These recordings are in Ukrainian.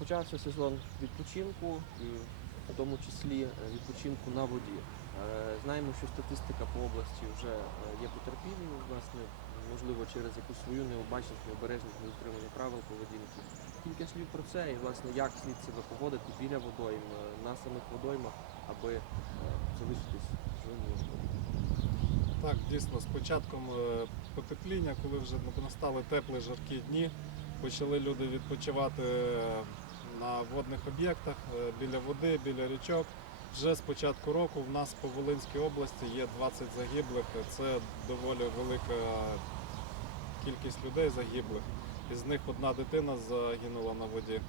Розпочався сезон відпочинку, і в тому числі е, відпочинку на воді. Е, Знаємо, що статистика по області вже е, є потерпілою, власне, можливо, через якусь свою необачність, необережність, недотримання правил поведінки. Кілька слів про це і власне як слід себе поводити біля водойм, на самих водоймах, аби залишитись живим. Так, дійсно, з початком потепління, коли вже настали теплі жаркі дні, почали люди відпочивати на водних об'єктах е, біля води, біля річок. Вже з початку року в нас по Волинській області є 20 загиблих. Це доволі велика кількість людей загиблих. Із них одна дитина загинула на воді.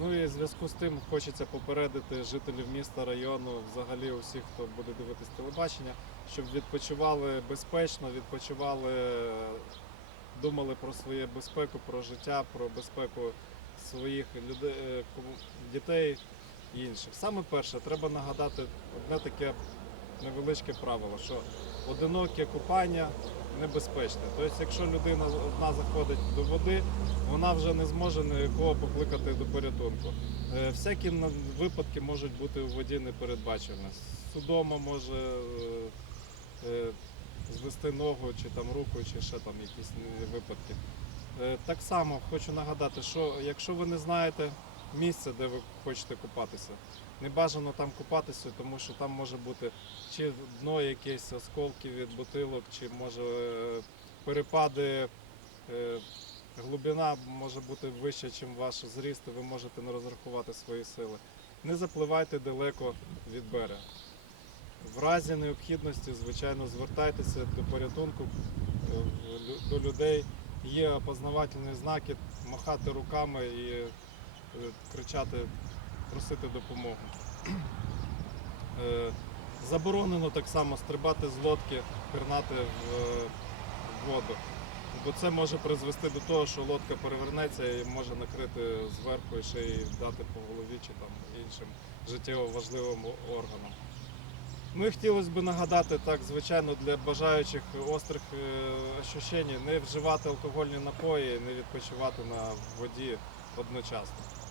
Ну і в зв'язку з тим хочеться попередити жителів міста, району, взагалі усіх, хто буде дивитись телебачення, щоб відпочивали безпечно, відпочивали, думали про свою безпеку, про життя, про безпеку своїх людей, е, дітей і інших. Саме перше, треба нагадати одне таке невеличке правило, що одиноке купання небезпечне. Тобто, якщо людина одна заходить до води, вона вже не зможе нікого покликати до порятунку. Е, Всякі випадки можуть бути у воді непередбачені. Судома може е, звести ногу чи там руку, чи ще там якісь випадки. Е, Так само хочу нагадати, що якщо ви не знаєте місце, де ви хочете купатися, не бажано там купатися, тому що там може бути чи дно якесь осколки від бутилок, чи може е, перепади. е, Глибина може бути вища, ніж ваш зріст, і ви можете не розрахувати свої сили. Не запливайте далеко від берега. В разі необхідності, звичайно, звертайтеся до порятунку до людей. Є опознавательні знаки, махати руками і е, кричати, просити допомогу. Е, Заборонено так само стрибати з лодки, пірнати в е, воду. Бо це може призвести до того, що лодка перевернеться і може накрити зверху і ще й дати по голові чи там іншим життєво важливим органам. Ну і хотілося б нагадати так, звичайно, для бажаючих острих е, ощущень не вживати алкогольні напої, не відпочивати на воді одночасно.